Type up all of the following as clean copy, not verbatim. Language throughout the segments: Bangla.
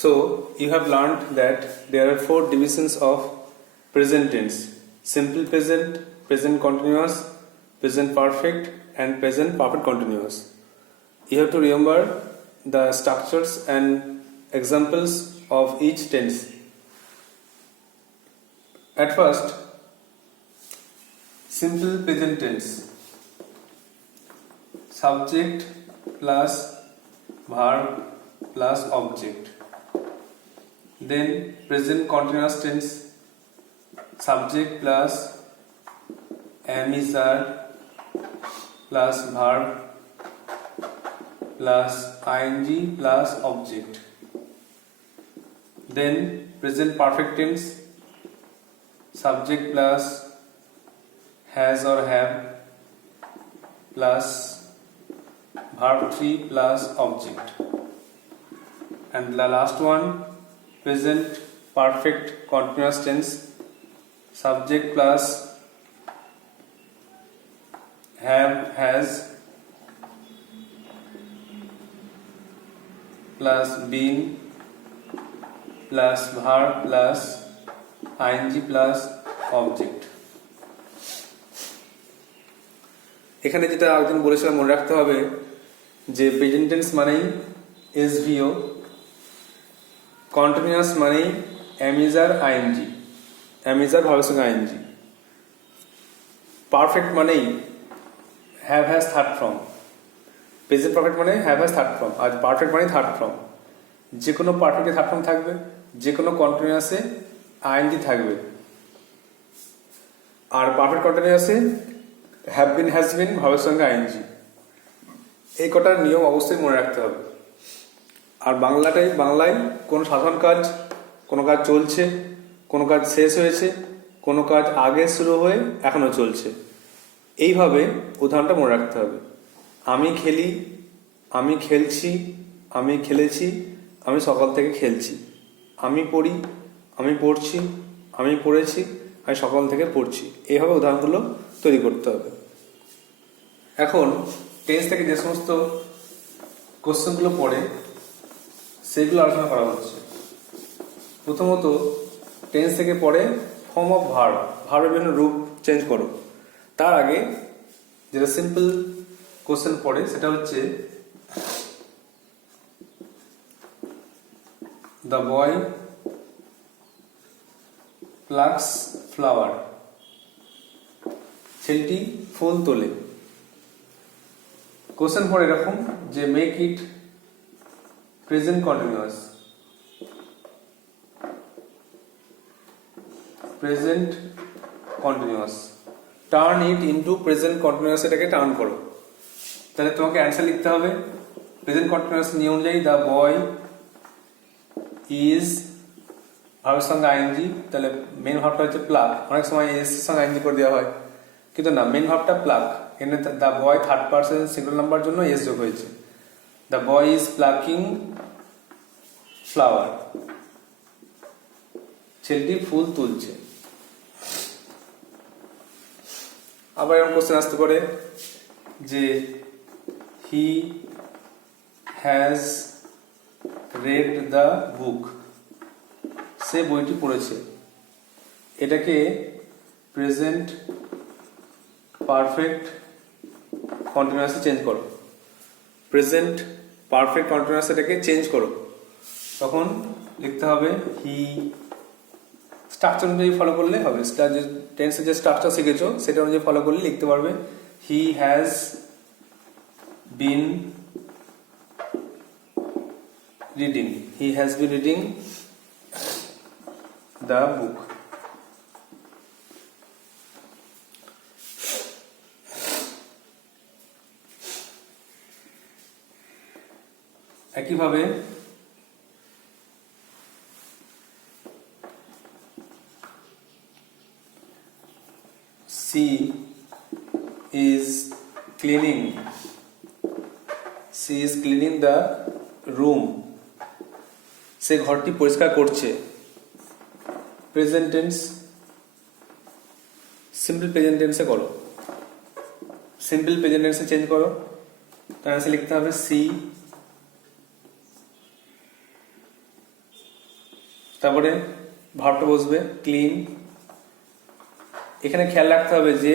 So you have learned that there are four divisions of present tense: simple present, present continuous, present perfect, and present perfect continuous. You have to remember the structures and examples of each tense. At first, simple present tense: subject plus verb plus object. Then present continuous tense: subject plus am is are plus verb plus ing plus object. Then present perfect tense: subject plus has or have plus verb 3 plus object. And the last one, present perfect continuous tense: subject plus have, has plus been plus verb plus ing plus object. এখানে যেটা একজন বলেছিলাম মনে রাখতে হবে যে প্রেজেন্ট টেন্স মানেই এসভিও, কন্টিনিউয়াস মানেই am is are ING, am is are ভার্বের সঙ্গে আইএনজি, পারফেক্ট মানেই have has third form, present perfect মানে হ্যাভ হ্যাজ থার্ড ফর্ম, আর পারফেক্ট মানে থার্ড ফর্ম। যে কোনো পারফেক্টে থার্ড ফর্ম থাকবে, যে কোনো কন্টিনিউয়াসে আইএনজি থাকবে, আর পারফেক্ট কন্টিনিউয়াসে হ্যাভ বিন হ্যাজ বিন ভাবের সঙ্গে আইএনজি। এই কটার নিয়ম অবশ্যই মনে রাখতে হবে। আর বাংলায় কোনো সাধারণ কাজ, কোনো কাজ চলছে, কোনো কাজ শেষ হয়েছে, কোনো কাজ আগে শুরু হয়ে এখনো চলছে, এইভাবে উদাহরণটা মনে রাখতে হবে। আমি খেলি, আমি খেলছি, আমি খেলেছি, আমি সকাল থেকে খেলছি। আমি পড়ি, আমি পড়ছি, আমি পড়েছি, আমি সকাল থেকে পড়ছি। এইভাবে উদাহরণগুলো তৈরি করতে হবে। এখন টেন্স থেকে যে সমস্ত কোশ্চেনগুলো পড়ে সেগুলো আলোচনা করা হচ্ছে। প্রথমত টেন্স থেকে পড়ে ফর্ম অফ ভার্ব, ভার্বের বিভিন্ন রূপ চেঞ্জ করো। তার আগে যেটা সিম্পল কোশ্চেন পড়ে সেটা হচ্ছে দ্য বয় প্লাকস ফ্লাওয়ার, ছেলেটি ফুল তোলে। কোশ্চেন পড়ে এরকম যে make it present continuous, present continuous, turn it into present continuous, এটাকে টার্ন করো। তাহলে তোমাকে অ্যান্সার লিখতে হবে প্রেজেন্ট কন্টিনিউয়াস নিয়ম অনুযায়ী দ্য বয় ইজ ভার্বের সঙ্গে আইএনজি, তাহলে মেন ভার্বটা হচ্ছে প্লাক। অনেক সময় এস এর সঙ্গে আইএনজি করে দেওয়া হয়, কিন্তু না, মেন ভার্বটা প্লাক। এখানে the boy third person singular number জন্য এস যোগ হয়েছে। The boy is plucking flower, ছেলেটি ফুল তুলছে। আবার এরকম কোশ্চেন আসতে পারে যে he has read the book, সে বইটি পড়েছে। এটাকে প্রেজেন্ট পারফেক্ট কন্টিনিউয়াসে চেঞ্জ করো, প্রেজেন্ট পারফেক্ট কন্টিনিউয়াস এটাকে চেঞ্জ করো। তখন লিখতে হবে হি, স্ট্রাকচার অনুযায়ী ফলো করলে হবে। যে টেন্সের যে স্ট্রাকচার শিখেছো সেটা অনুযায়ী ফলো করলে লিখতে পারবে he has been reading, he has been reading the book. একইভাবে she is cleaning the room, সে ঘরটি পরিষ্কার করছে। প্রেজেন্ট টেন্স সিম্পল প্রেজেন্ট টেন্সে করো, সিম্পল প্রেজেন্ট টেন্সে চেঞ্জ করো। তাহলে লিখতে হবে সি তারপরে ভার্বটা বসবে ক্লিন। এখানে খেয়াল রাখতে হবে যে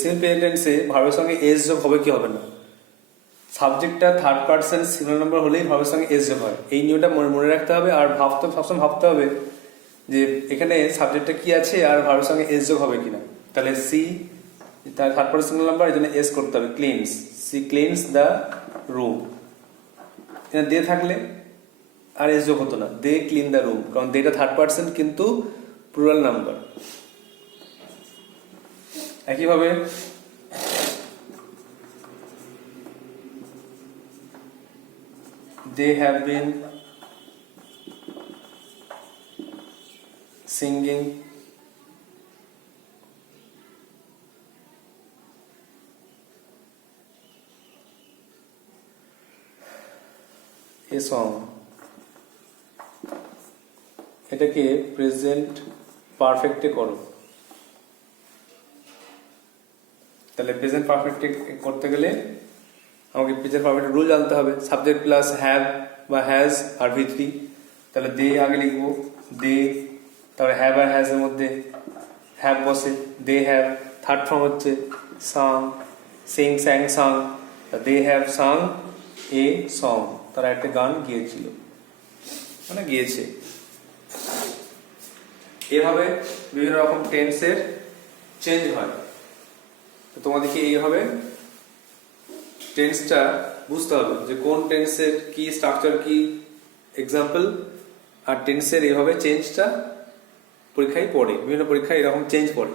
সিম্পল প্রেজেন্ট টেন্সে ভার্বের সঙ্গে এস যোগ হবে কি হবে না। সাবজেক্টটা থার্ড পারসন সিঙ্গুলার নাম্বার হলেই ভার্বের সঙ্গে এস যোগ হয়, এই নিয়মটা মনে রাখতে হবে। আর সবসময় ভাবতে হবে যে এখানে সাবজেক্টটা কি আছে আর ভার্বের সঙ্গে এস যোগ হবে কিনা। তাহলে সি তার থার্ড পারসন সিঙ্গুলার নাম্বার, এই জন্য এস করতে হবে, ক্লিনস, সি ক্লিনস দ্য রুম। দে থাকলে আর এস যোগ হতো না, দে ক্লিন দ্য রুম, কারণ দেটা থার্ড পারসন কিন্তু প্লুরাল নাম্বার। একইভাবে they have been singing a song। এটাকে প্রেজেন্ট পারফেক্টে করো। তাহলে প্রেজেন্ট পারফেক্টে করতে গেলে আমাকে প্রেজেন্ট পারফেক্ট রুল জানতে হবে। সাবজেক্ট প্লাস হ্যাভ বা হ্যাজ আর ভি3, তাহলে দে আগে লিখবো, দে, তারপরে হ্যাভ আর হ্যাজ এর মধ্যে হ্যাভ বসে, দে হ্যাভ। থার্ড ফর্ম হচ্ছে sung, sing sang sung, they have sung a song, তারা একটা গান গিয়েছিল, মানে গিয়েছে। এভাবে বিভিন্ন রকম টেন্সের চেঞ্জ হয়। তো তোমাদেরকে এইভাবে টেন্সটা বুঝতে হবে যে কোন টেন্সের কি স্ট্রাকচার, কি এক্সাম্পল, আর টেন্সের এইভাবে চেঞ্জটা পরীক্ষায় পড়ে, বিভিন্ন পরীক্ষায় এরকম চেঞ্জ পড়ে।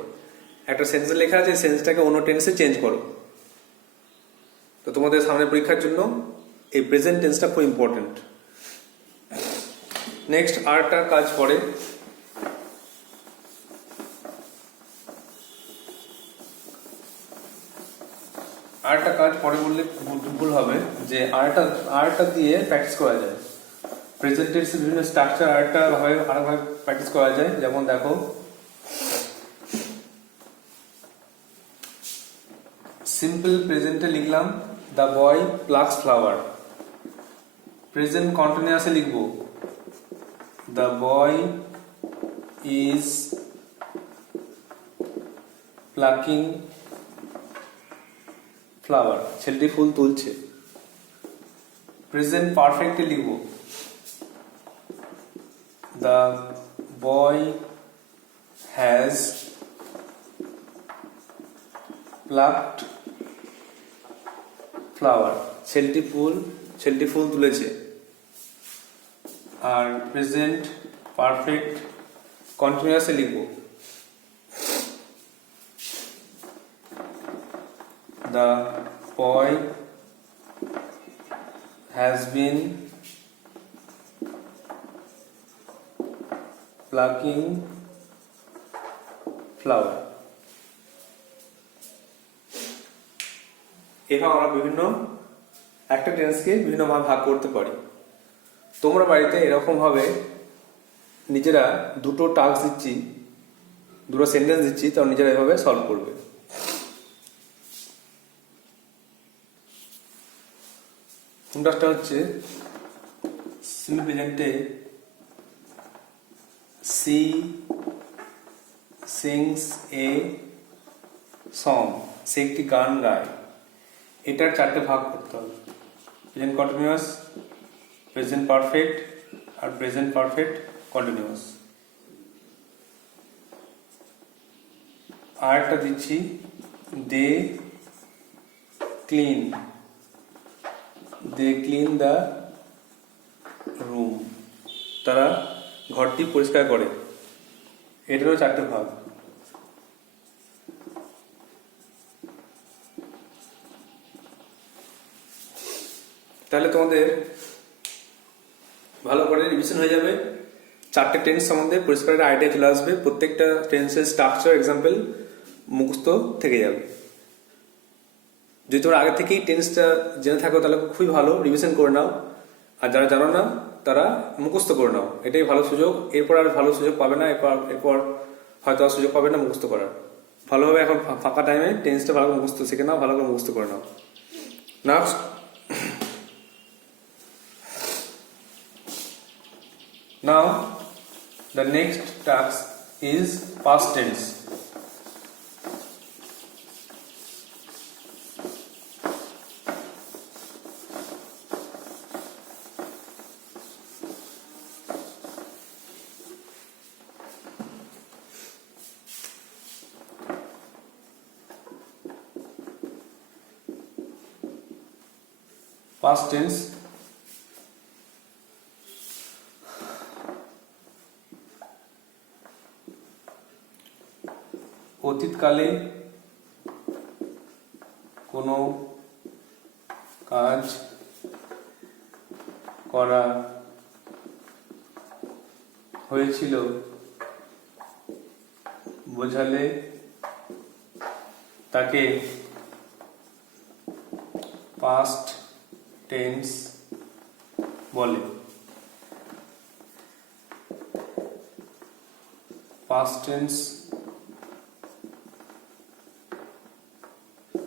একটা সেন্টেন্স লেখা আছে, সেন্টেন্সটাকে অন্য টেন্সে চেঞ্জ করো। তো তোমাদের সামনে পরীক্ষার জন্য এই প্রেজেন্ট টেন্সটা খুব ইম্পর্টেন্ট। নেক্সট আরেকটা কাজ পড়ে, আরেকটা কাজ পরে বললে ভুল হবে, যে আরেকটা দিয়ে প্র্যাকটিস করা যায়। প্রেজেন্ট টেন্সের বিভিন্ন স্ট্রাকচার আরেকভাবে প্র্যাকটিস করা যায়। যেমন দেখো, সিম্পল প্রেজেন্টে লিখলাম দ্য বয় প্লাক্স ফ্লাওয়ার। প্রেজেন্ট কন্টিনিউয়াসে লিখবো the boy is plucking flower, ছেলেটি ফুল তুলছে। প্রেজেন্ট পারফেক্টে লিখব the boy has plucked flower, ছেলেটি ফুল তুলেছে। আর প্রেজেন্ট পারফেক্ট কন্টিনিউয়াসে লিখব the boy has been plucking flower। এভাবে আমরা বিভিন্ন একটা টেন্সকে বিভিন্ন ভাবে ভাগ করতে পারি। তোমরা বাড়িতে এরকম ভাবে নিজেরা দুটো টাস্ক দিচ্ছি, দুটো সেন্টেন্স দিচ্ছি, তাও নিজেরা এভাবে সলভ করবে। প্রথমটা হচ্ছে সিম্পল প্রেজেন্টে সি সিংস এ সং, সে একটি গান গায়। এটার চারটে ভাগ করতে হবে, প্রেজেন্ট কন্টিনিউয়াস, প্রেজেন্ট পারফেক্ট আর প্রেজেন্ট পারফেক্ট কন্টিনিউয়াস। আর একটা দিচ্ছি দে ক্লিন দ্য রুম, তারা ঘরটি পরিষ্কার করে। এটারও চারটে ভাগ। তাহলে তোমাদের ভালো করে রিভিশন হয়ে যাবে, চারটে টেন্স সম্বন্ধে পরিষ্কার একটা আইডিয়া চলে আসবে, প্রত্যেকটা টেন্সের স্ট্রাকচার এক্সাম্পল মুখস্থ থেকে যাবে। যদি তোমরা আগে থেকেই টেন্সটা জেনে থাকো তাহলে খুবই ভালো, রিভিশন করে নাও। আর যারা জানো না তারা মুখস্থ করে নাও, এটাই ভালো সুযোগ। এরপর আর ভালো সুযোগ পাবে না, এরপর হয়তো আর সুযোগ পাবে না মুখস্থ করার। ভালোভাবে এখন ফাঁকা টাইমে টেন্সটা ভালো করে মুখস্থ শিখে নাও, ভালো করে মুখস্থ করে নাও। Next now The next task is past tense. Past tense অতীতকালে কোনো কাজ করা হয়েছিল বোঝালে তাকে পাস্ট টেন্স বলে। পাস্ট টেন্স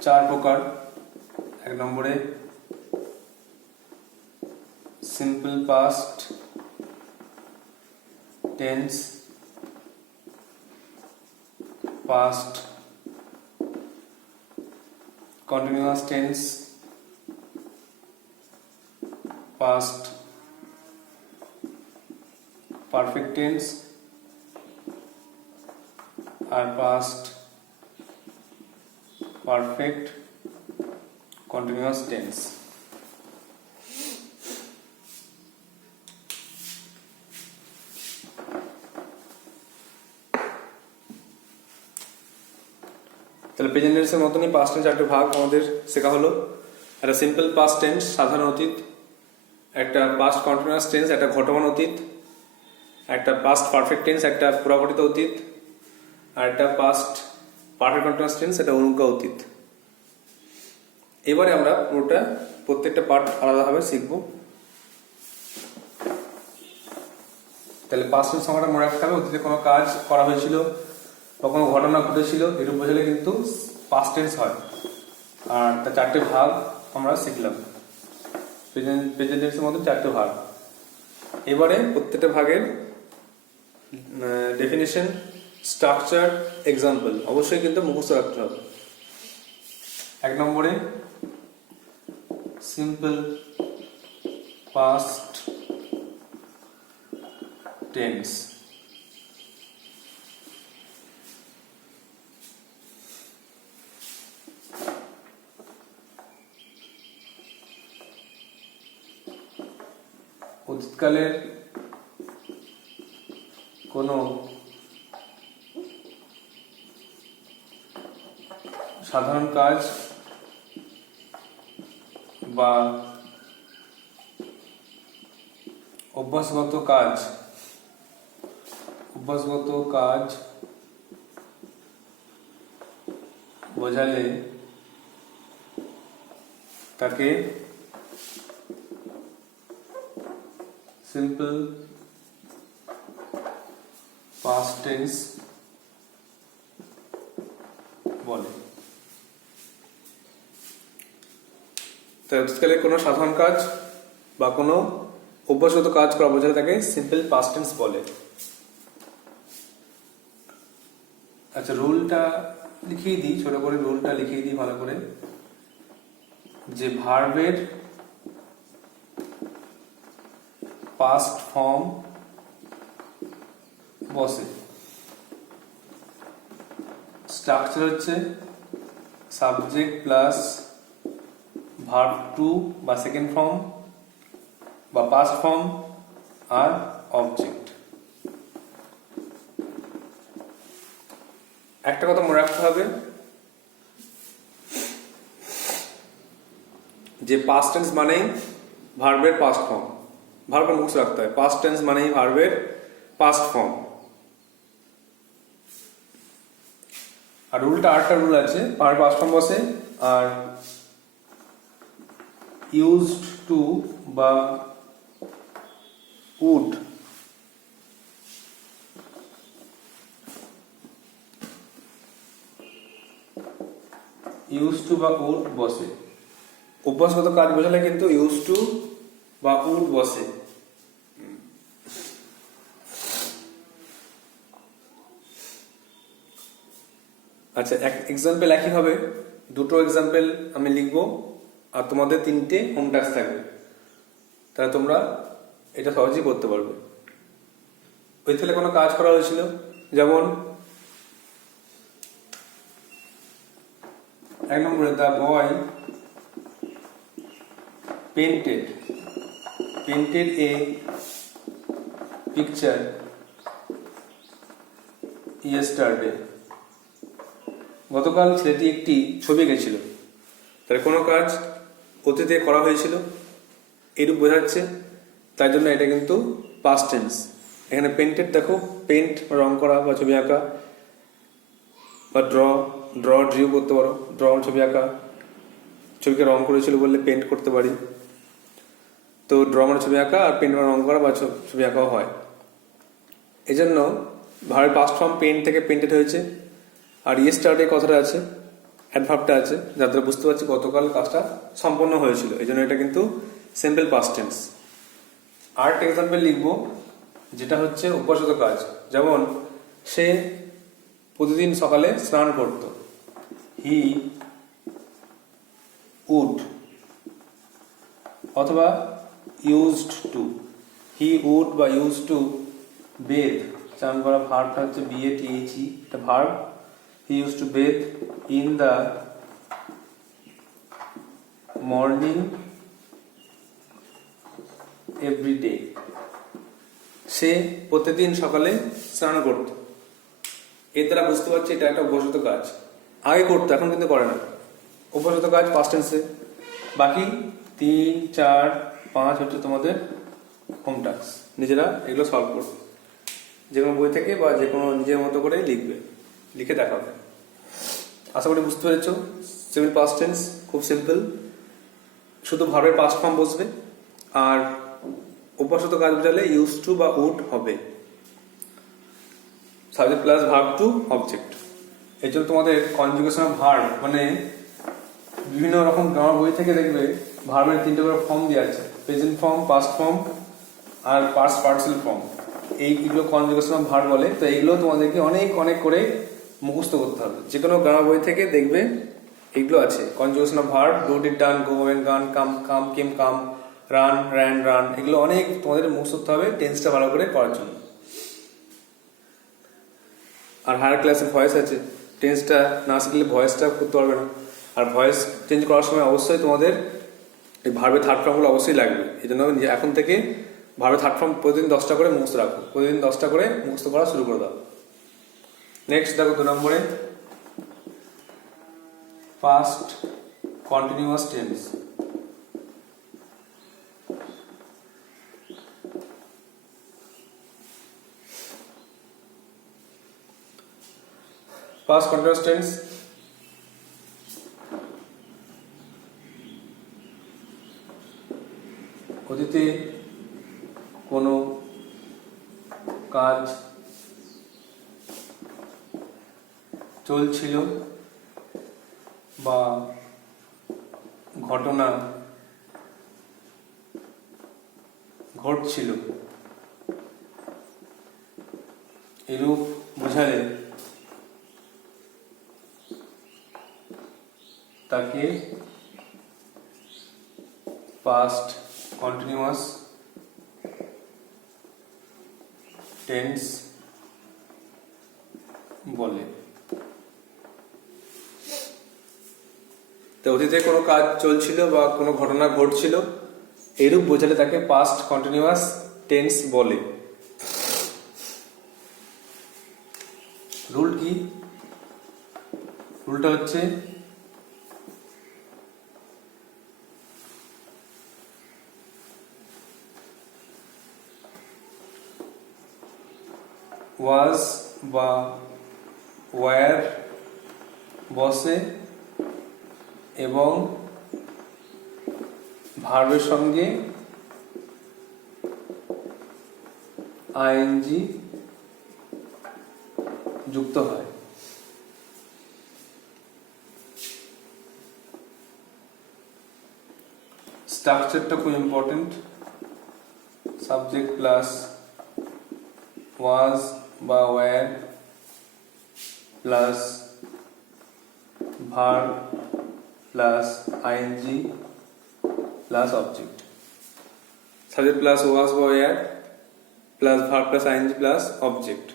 চার প্রকার। এক নম্বরে simple past tense, past continuous tense, past perfect tense আর past perfect continuous tense। তাহলে প্রেজেন্ট টেন্সের মতনই পাস্ট টেন্স চারটে ভাগ আমাদের শেখা হলো। একটা সিম্পল পাস্ট টেন্স সাধারণ অতীত, একটা পাস্ট কন্টিনিউয়াস টেন্স একটা ঘটমান অতীত, একটা পাস্ট পারফেক্ট টেন্স একটা পুরাঘটিত অতীত, আর একটা পাস্ট পারফেক্ট কন্টিনিউয়াস টেন্স এটা অনুজ্ঞা অতীত। এবারে আমরা প্রত্যেকটা পার্ট আলাদাভাবে শিখব। তাহলে পাস্ট টেন্স সংখ্যাটা মনে রাখতে হবে, অতীতে কোনো কাজ করা হয়েছিল বা কোনো ঘটনা ঘটেছিল এরূপ বোঝালে কিন্তু পাস্ট টেন্স হয়। আর তার চারটে ভাগ আমরা শিখলাম, প্রেজেন্ট টেন্সের মধ্যে চারটে ভাগ। এবারে প্রত্যেকটা ভাগের ডেফিনেশন, স্ট্রাকচার, এক্সাম্পল অবশ্যই কিন্তু মুখস্থ রাখতে হবে। এক নম্বরে সিম্পল পাস্ট টেন্স। অতীতকালের কোনো সাধারণ কাজ বা অভ্যাসগত কাজ বোঝালে তাকে সিম্পল পাস্ট টেন্স বলে। অতীতকালে কোনো সাধারণ কাজ বা কোনো অভ্যাসগত কাজ করা বোঝালে তাকে সিম্পল পাস্ট টেন্স বলে। আচ্ছা, রুলটা লিখিয়ে দিই, ছোট করে রুলটা লিখিয়ে দিই ভালো করে, যে ভার্বের পাস্ট ফর্ম বসে। স্ট্রাকচার হচ্ছে সাবজেক্ট প্লাস ভার্ব টু বা সেকেন্ড ফর্ম বা পাস্ট ফর্ম আর অবজেক্ট। একটা কথা মনে রাখতে হবে যে পাস্ট টেন্স মানেই ভার্বের পাস্ট ফর্ম, ভার্বের মুখস্থ রাখতে হয়। পাস্ট টেন্স মানেই ভার্বের পাস্ট ফর্ম। আর রুলটা আরেকটা রুল আছে, ভার্ব পাস্ট ফর্ম বসে আর ইউজড টু বা উড বসে। অভ্যাসগত কাজ বোঝালে কিন্তু ইউজ টু বা উড বসে। আচ্ছা, এক এক্সাম্পল একই হবে, দুটো এক্সাম্পল আমি লিখবো আর তোমাদের 3টে হোম টাস্ক থাকবে, তাহলে তোমরা এটা সহজেই করতে পারবে। ওই থেকে কোনো কাজ করা হয়েছিল, যেমন 1 নম্বরে the boy painted a picture yesterday. গতকাল ছেলেটি একটি ছবি এঁকেছিল। তাহলে কোনো কাজ অতীতে করা হয়েছিল এরূপ বোঝাচ্ছে, তাই জন্য এটা কিন্তু পাস্ট টেন্স। এখানে পেন্টেড দেখো, পেন্ট রং করা বা ছবি আঁকা, বা ড্রিউ করতে পারো, ছবি আঁকা, ছবিকে রং করেছিল বললে পেন্ট করতে পারি। তো ড্র মানে ছবি আঁকা, আর পেন্ট মানে রং করা বা ছবি আঁকাও হয়। এই জন্য ভার্বের পাস্ট ফর্ম পেন্ট থেকে পেন্টেড হয়েছে। আর ইয়েস্টারডে কথাটা আছে, অ্যাডভার্বটা আছে, যাদের বুঝতে পারছি গতকাল কাজটা সম্পন্ন হয়েছিল, এই জন্য এটা কিন্তু সিম্পল পাস্ট টেন্স। আর একটা এক্সাম্পল লিখবো, যেটা হচ্ছে অভ্যাসগত কাজ। যেমন সে প্রতিদিন সকালে স্নান করত, হি উড, অথবা ইউজড টু, হি উড বা ইউজ টু বেথ। স্নান করা ভার্বটা হচ্ছে BATHE, এটা verb. He use to bathe in the morning every day. সে প্রতিদিন সকালে স্নান করত। এর দ্বারা বুঝতে পারছি এটা একটা অভ্যাসগত কাজ। আগে করতো, এখন কিন্তু করে না। অভ্যাসগত কাজ পাস্ট টেন্সে। বাকি 3, 4, 5 হচ্ছে তোমাদের হোম টাস্ক। নিজেরা এগুলো সলভ করবে, যে কোনো বই থেকে বা যে কোনো নিজের মতো করে লিখবে, লিখে দেখাবে। আশা করি বুঝতে পেরেছো। সিম্পল পাস্ট টেন্স খুব সিম্পল, শুধু ভার্বের পাস্ট ফর্ম বসবে, আর অভ্যাসগত কাজ বোঝালে ইউজ টু বা উড হবে, subject plus verb to object. এই জন্য তোমাদের কনজুগেশন অফ ভার্ব, মানে বিভিন্ন রকম গ্রামার বই থেকে দেখবে ভার্বের 3টে করে ফর্ম দেওয়া আছে, প্রেজেন্ট ফর্ম, পাস্ট ফর্ম আর পাস্ট পার্টিসিপল ফর্ম। এইগুলো কনজুগেশন অফ ভার্ব বলে। তো এইগুলো তোমাদেরকে অনেক অনেক করে মুখস্থ করতে হবে। যে কোনো গ্রামার বই থেকে দেখবে এইগুলো আছে, conjugation of verb, do, did, done, go, went, গান, কাম, কেম, কাম, রান, র্যান, রান। এগুলো অনেক তোমাদের মুখস্থ করতে হবে টেন্সটা ভালো করে করার জন্য। আর হায়ার ক্লাসে ভয়েস আছে, টেন্সটা না শিখলে ভয়েসটা করতে পারবে না। আর ভয়েস চেঞ্জ করার সময় অবশ্যই তোমাদের এই ভার্বের থার্ড ফর্মগুলো অবশ্যই লাগবে। এই জন্য এখন থেকে ভার্বের থার্ড ফর্ম প্রতিদিন 10টা করে মুখস্থ রাখো, প্রতিদিন 10টা করে মুখস্থ করা শুরু করে দাও। নেক্সট দেখো 2 নম্বরে past continuous tense. Past continuous tense অতীতে কোনো কাজ চলছিল বা ঘটনা ঘটছিল, এরূপ বোঝালে তাকে পাস্ট কন্টিনিউয়াস টেন্স বলে। তো অতীতে কোনো কাজ চলছিল বা কোনো ঘটনা ঘটছিল, এরূপ বোঝালে তাকে পাস্ট কন্টিনিউয়াস টেন্স বলে। রুল কি? রুলটা হচ্ছে ওয়াজ বা ওয়ার বসে এবং ভার্বের সঙ্গে আইএনজি যুক্ত হয়। স্ট্রাকচারটা খুব ইম্পর্টেন্ট। সাবজেক্ট প্লাস ওয়াজ বা were plus verb plus ING plus object, subject plus was বা were plus verb plus ING plus object.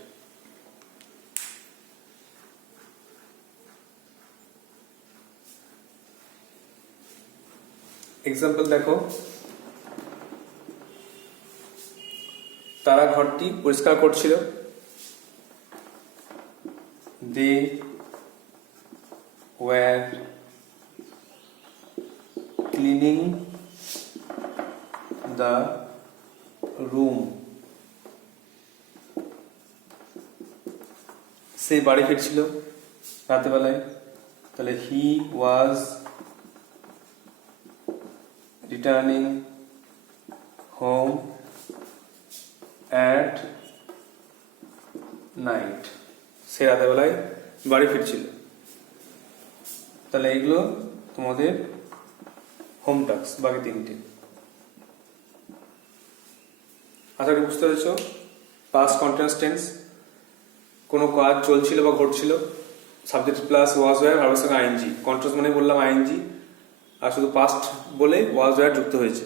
Example দেখো, তারা ঘরটি পরিষ্কার করছিল। They were cleaning the room. সে বাড়ি ফিরছিল রাতেবেলায়, তাহলে he was returning home at night. সে রাতেবেলায় বাড়ি ফিরছিল। তাহলে এইগুলো তোমাদের হোম টাস্ক, বাকি তিনটে। আশা করি বুঝতে পেরেছ। পাস্ট কন্টিনিউয়াস টেন্স, কোনো কাজ চলছিল বা ঘটছিল, সাবজেক্ট প্লাস ওয়াজ ওয়্যার ভার্বের সঙ্গে আইএনজি। কন্টিনিউয়াস মানে বললাম আইএনজি, আর শুধু পাস্ট বলে ওয়াজ ওয়্যার যুক্ত হয়েছে।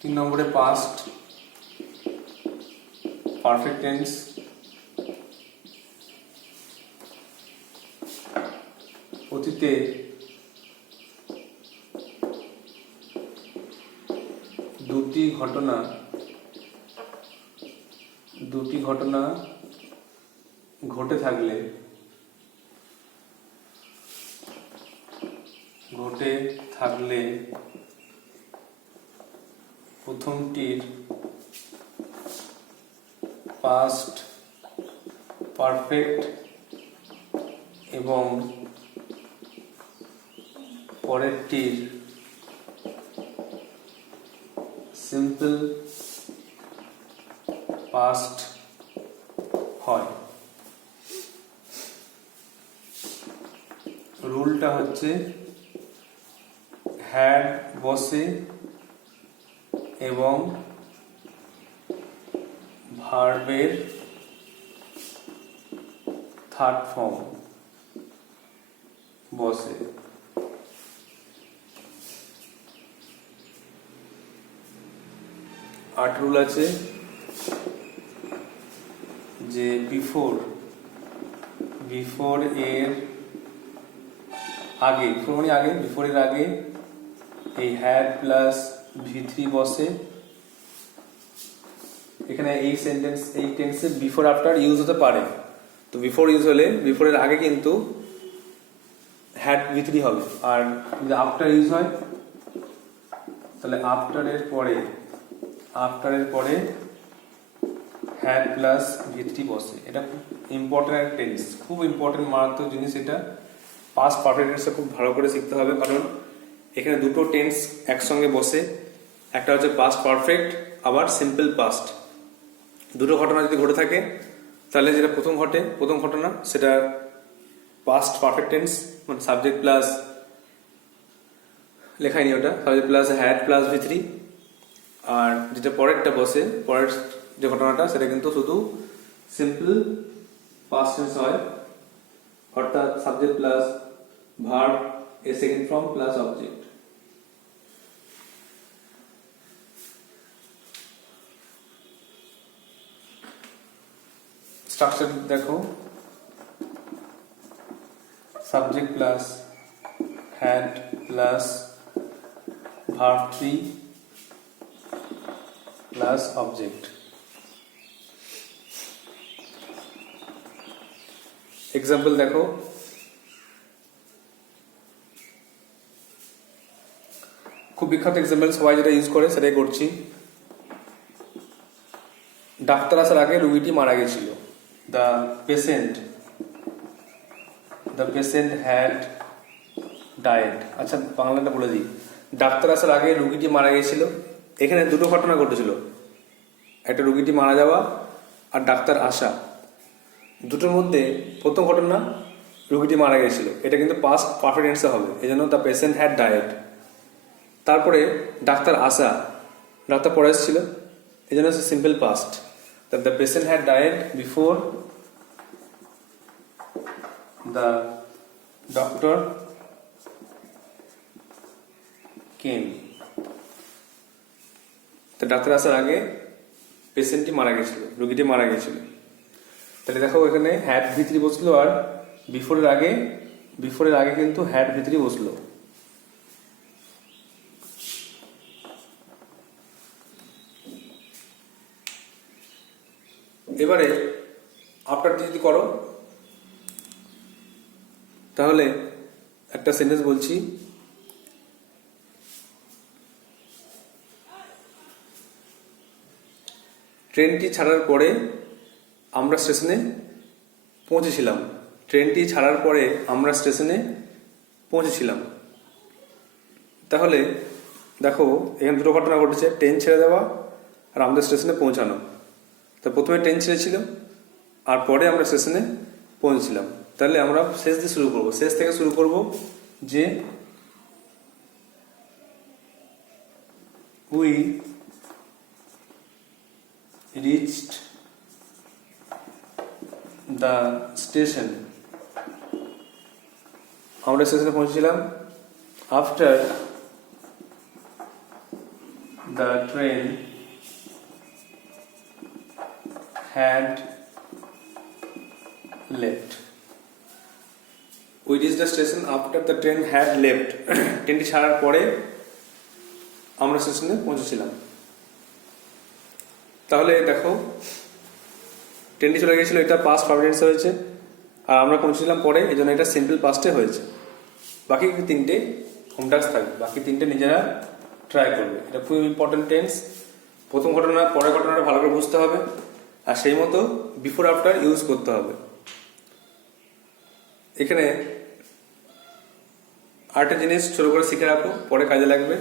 তিন নম্বরে পাস্ট পারফেক্ট টেন্স। অতীতে দুটি ঘটনা ঘটে থাকলে প্রথমটির পাস্ট পারফেক্ট এবং পরেরটির সিম্পল পাস্ট হয়। রুলটা হচ্ছে হ্যাড বসে এবং ভার্বের থার্ড ফর্ম বসে। আট রুল আছে যে বিফোর এর আগে, বিফোরের আগে এই হ্যাড প্লাস V3 বসে। এখানে এই টেন্সে বিফোর আফটার ইউজ হতে পারে, তো বিফোর ইউজ হলে বিফোরের আগে কিন্তু হ্যাড V3 হবে, আর যদি আফটার ইউজ হয় তাহলে আফটারের পরে হ্যাড প্লাস V3 বসে। এটা খুব ইম্পর্টেন্ট টেন্স, খুব ইম্পর্টেন্ট মারাত্মক জিনিস এটা। পাস্ট পারফেক্ট টেন্সটা খুব ভালো করে শিখতে হবে, কারণ এখানে দুটো টেন্স একসঙ্গে বসে। একটা হচ্ছে পাস্ট পারফেক্ট, আবার সিম্পল পাস্ট। দুটো ঘটনা যদি ঘটে থাকে তাহলে যেটা প্রথম ঘটনা সেটা পাস্ট পারফেক্ট টেন্স, মানে সাবজেক্ট প্লাস লেখায়নি ওটা, subject plus had plus V3। আর যেটা পরেরটা বসে, পরের যে ঘটনাটা সেটা কিন্তু শুধু সিম্পল পাস্ট টেন্স হয়, অর্থাৎ সাবজেক্ট প্লাস ভার্ব এ second form plus object. Structure দেখো, subject plus had plus verb 3 plus object. Example দেখো, খুব বিখ্যাত এক্সাম্পল, সবাই যেটা ইউজ করে সেটাই করছি। ডাক্তার আসার আগে রোগীটি মারা গেছিল। The patient had died। আচ্ছা, বাংলাটা বলে দিই। ডাক্তার আসার আগে রোগীটি মারা গেছিল। এখানে দুটো ঘটনা ঘটেছিল, একটা রোগীটি মারা যাওয়া আর ডাক্তার আশা, দুটোর মধ্যে প্রথম ঘটনা রোগীটি মারা গেছিল, এটা কিন্তু পাস্ট পারফেক্ট টেন্সে হবে, এই জন্য দ্য পেশেন্ট হ্যাড ডায়েড। তারপরে ডাক্তার আশা, ডাক্তার পরে এসেছিল, এই জন্য simple past, the patient had died before the doctor came. তো ডাক্তার আসার আগে পেশেন্টটি মারা গেছিল, রোগীটি মারা গেছিল। তাহলে দেখো এখানে হ্যাড ভিতরি বসলো, আর বিফোরের আগে কিন্তু হ্যাড ভিতরি বসলো। এবারে আফটার যদি করো, তাহলে একটা সেন্টেন্স বলছি, ট্রেনটি ছাড়ার পরে আমরা স্টেশনে পৌঁছেছিলাম। ট্রেনটি ছাড়ার পরে আমরা স্টেশনে পৌঁছেছিলাম। তাহলে দেখো এখানে দুটো ঘটনা ঘটেছে, ট্রেন ছেড়ে দেওয়া আর আমাদের স্টেশনে পৌঁছানো। তো প্রথমে ট্রেন ছেড়েছিল আর পরে আমরা স্টেশনে পৌঁছেছিলাম। তাহলে আমরা শেষ দিয়ে শুরু করব, শেষ থেকে শুরু করব, যে উই reached the station, আমরা স্টেশনে পৌঁছেছিলাম after the train had left. We reached the station after the train had left. ট্রেনটি ছাড়ার পরে আমরা স্টেশনে পৌঁছেছিলাম। তাহলে দেখো ট্রেনটি চলে গেছিল, এটা পাস্ট পারফেক্ট টেন্সে হয়েছে, আর আমরা পৌঁছেছিলাম পরে, এই জন্য এটা সিম্পল পাস্টে হয়েছে। বাকি তিনটে হোম টাস্ক থাকবে, বাকি তিনটে নিজেরা ট্রাই করবে। এটা খুব ইম্পর্টেন্ট টেন্স। প্রথম ঘটনা পরের ঘটনাটা ভালো করে বুঝতে হবে, আর সেই মতো বিফোর আফটার ইউজ করতে হবে। এখানে আরেকটা জিনিস ছোট করে শিখে রাখো, পরে কাজে লাগবে।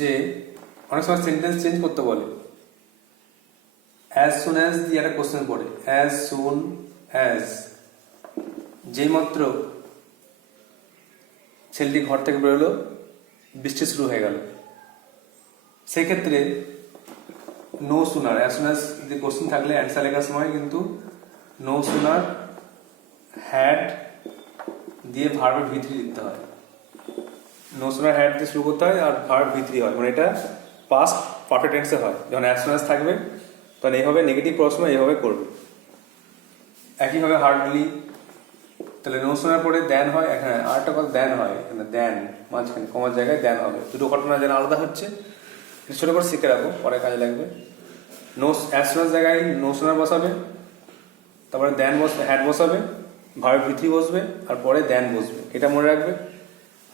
যে অনেক সময় সেন্টেন্স চেঞ্জ করতে বলে, অ্যাজ সুন অ্যাজ দিয়ে একটা কোশ্চেন পড়ে, অ্যাজ সুন অ্যাজ, যেই মাত্র ছেলেটি ঘর থেকে বেরোলো বৃষ্টি শুরু হয়ে গেল, সেই ক্ষেত্রে no sooner, as soon as যদি কোশ্চেন থাকলে অ্যান্সার লেখার সময় কিন্তু নো সুনার হ্যাড দিয়ে ভার্বের ভিতরে লিখতে হয়। নো সুনার হ্যাড দিয়ে শুরু করতে হয় আর ভার্ব ভিতরি হয়, মানে এটা পাস্ট পারফেক্ট টেন্সে হয়। যখন অ্যাজ সুন অ্যাজ থাকবে তখন এইভাবে নেগেটিভ প্রশ্ন এইভাবে করবে। একইভাবে হার্ডলি, তাহলে নো সুনার পরে দেন হয়, এখানে আরেকটা কথা দেন হয়, এখানে দেন মাঝখানে কমার জায়গায় দেন হবে। দুটো ঘটনা যেন আলাদা হচ্ছে, ছোট করে শিখে রাখো, পরে কাজে লাগবে। নো অ্যাজ সুন অ্যাজ জায়গায় নো সুনার বসাবে, তারপরে দেন বসবে, হ্যাড বসাবে, ভার্ব ভিতরি বসবে, আর পরে দেন বসবে, এটা মনে রাখবে।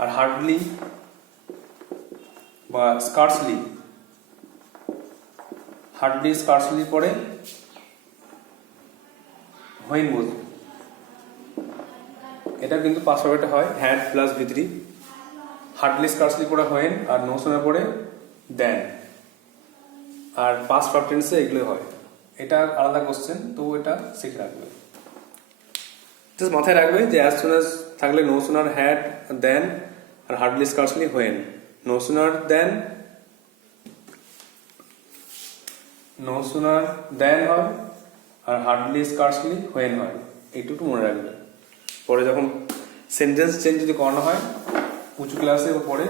আর হার্ডলি বা স্কার্সলি, হার্ডলি স্কার্সলি পরে হোয়েন বসবে, এটা কিন্তু পাস পারফেক্টে হয়, হ্যাড প্লাস ভিতরি। হার্ডলি স্কার্সলি পরে হোয়েন, আর নো শোনার পরে দেন, আর পাস পারফেক্ট টেন্সে এগুলো হয়। এটা আলাদা কোশ্চেন, তো এটা শিখে রাখবে। জাস্ট মাথায় রাখবে যে অ্যাজ সুন অ্যাজ থাকলে নো সুনার হ্যাড দেন, আর hardly scarcely when. No sooner then, no sooner then হয়, আর হার্ডলি স্কার্সলি হোয়েন হয়। এইটুকু মনে রাখবে, পরে যখন সেন্টেন্স চেঞ্জ যদি করানো হয় উঁচু ক্লাসে বা পরে,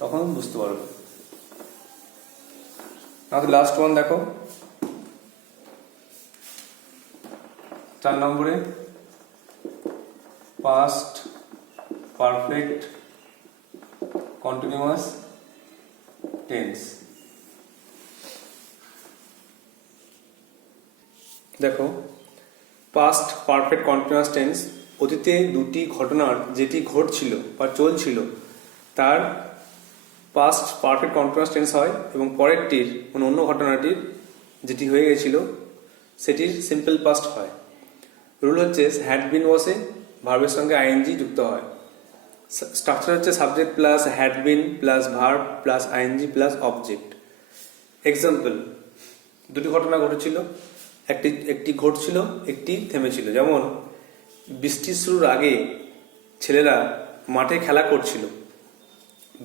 তখন বুঝতে পারবে। না তো লাস্ট ওয়ান দেখো, 4 নম্বরে পাস্ট পারফেক্ট কন্টিনিউয়াস টেন্স। দেখো পাস্ট পারফেক্ট কন্টিনিউয়াস টেন্স অতীতে দুটি ঘটনার যেটি ঘটছিল বা চলছিল তার পাস্ট পারফেক্ট কন্টিনিউয়াস টেন্স হয় এবং পরেরটির মানে অন্য ঘটনাটির যেটি হয়ে গেছিল সেটির সিম্পল পাস্ট হয়। রুল হচ্ছে হ্যাড বিন ওয়াসে ভার্বের সঙ্গে আইএনজি যুক্ত হয়। স্ট্রাকচার হচ্ছে subject plus had been plus verb plus ING plus object. Example, দুটি ঘটনা ঘটেছিল, একটি ঘটছিল, একটি থেমেছিল। যেমন বৃষ্টি শুরুর আগে ছেলেরা মাঠে খেলা করছিল।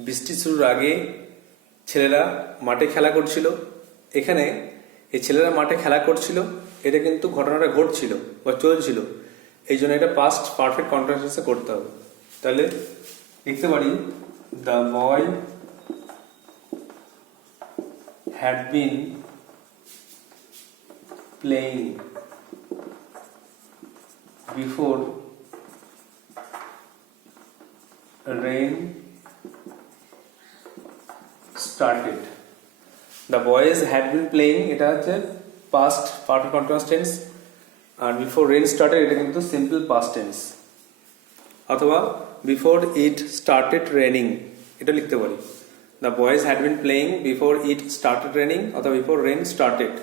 বৃষ্টি শুরুর আগে ছেলেরা মাঠে খেলা করছিল। এখানে এই ছেলেরা মাঠে খেলা করছিল, এটা কিন্তু ঘটনাটা ঘটছিল বা চলছিল, এই জন্য এটা পাস্ট পারফেক্ট কন্টিনিউয়াসে করতে হবে। তাহলে লিখতে পারি the boy had been playing before rain started. The boys had been playing, এটা হচ্ছে past perfect continuous tense, আর before rain started এটা কিন্তু simple past tense। অথবা before it started raining এটা লিখতে পারি the boys had been playing before it started raining অথবা before rain started।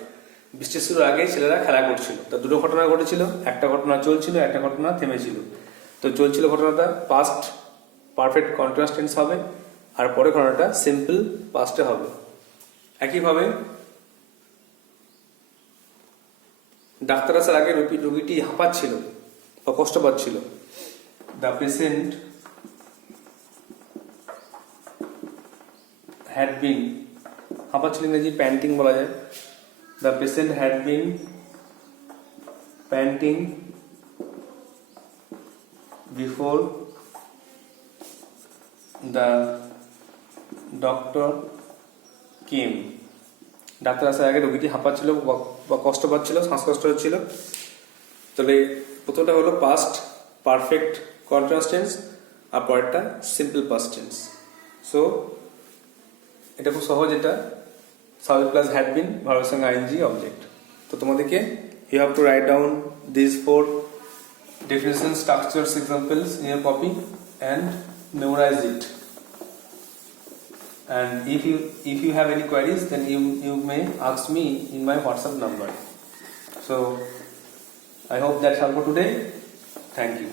বৃষ্টি শুরুর আগে ছেলেরা খেলা করছিল। তা দুটো ঘটনা ঘটেছিল, একটা ঘটনা চলছিল, একটা ঘটনা থেমেছিল। তো চলছিল ঘটনাটা পাস্ট পারফেক্ট কন্টিনিউয়াস টেন্স হবে আর পরে ঘটনাটা সিম্পল পাস্টে হবে। একইভাবে ডাক্তার আসার আগে রোগীটি হাঁপাচ্ছিল বা কষ্ট পাচ্ছিল। দ্য পেশেন্ট হ্যাড বিন, হাঁপাচ্ছিল ইংরেজি প্যান্টিং বলা যায়। The patient had been painting before the doctor came। Doctor আসার আগে রোগীটি হাঁপাচ্ছিল বা কষ্ট পাচ্ছিল, শ্বাসকষ্ট হচ্ছিল। তবে প্রথমটা হলো পাস্ট পারফেক্ট কন্টিনিউয়াস টেন্স আর পরেরটা সিম্পল পাস্ট টেন্স। সো এটা খুব সহজ। এটা সাবজেক্ট প্লাস হ্যাড বিন ভার্বের সঙ্গে আইএনজি অবজেক্ট। তো তোমাদেরকে you have to write down this 4 definition structures examples in your copy and memorize it. And if you have any queries, then you may ask me in my WhatsApp number. So I hope that's all for today. Thank you.